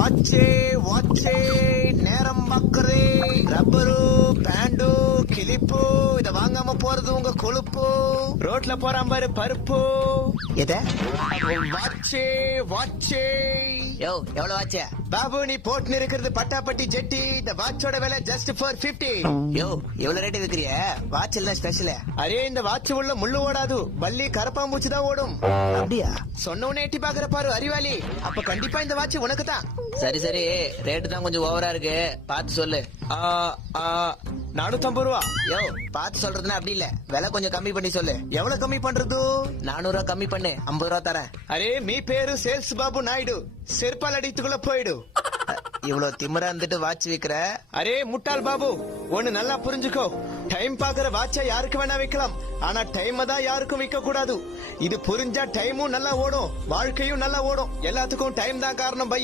வாட்சே வாட்சே நேரம் பாக்குறே rubber band clip இத வாங்காம போறது உங்க கொழுப்பு ரோட்ல போறான் பாரு பருப்பு எத வாட்சே வாட்சே யோ எவ்வளவு வாட்சே பாபு நீ போட்டு இருக்கிறது பட்டாப்பட்டி ஜெட்டி இந்த வாட்சோட விலை ஜஸ்ட் ஃபார் 50 யோ எவ்வளவு ரேட் விக்கிறிய வாட்ச் எல்லாம் ஸ்பெஷல் அரே இந்த வாட்ச் உள்ள முள்ளு ஓடாது பல்லி கரப்பாம்பூச்சி தான் ஓடும் அப்படியா சொன்ன உடனே எட்டி பாக்குற பாரு அறிவாளி அப்ப கண்டிப்பா இந்த வாட்ச் உனக்கு தான் சரி சரி ரேட்டு தான் கொஞ்சம் ஓவரா இருக்கு பாத்து சொல்லு 450 ரூபா யோ பாத்து சொல்றதுன்னா அப்படி இல்ல விலை கொஞ்சம் கம்மி பண்ணி சொல்லு எவ்வளவு கம்மி பண்றது 400 ரூபா கம்மி பண்ணு 50 ரூபா தரேன் அரே மீ பேரு சேல்ஸ் பாபு நாயுடு செருப்பால் அடித்துக்குள்ள போயிடு இவ்வளவு திமிரா இருந்துட்டு வாட்ச் விக்கிற அரே முட்டாள் பாபு ஒண்ணு நல்லா புரிஞ்சுக்கோ டைம் பாக்குற வாட்ச யாருக்கு வேணா வைக்கலாம் ஆனா டைம் தான் யாருக்கும் விற்க கூடாது இது புரிஞ்சா டைமும் நல்லா ஓடும் வாழ்க்கையும் நல்லா ஓடும் எல்லாத்துக்கும் டைம் தான் காரணம் பை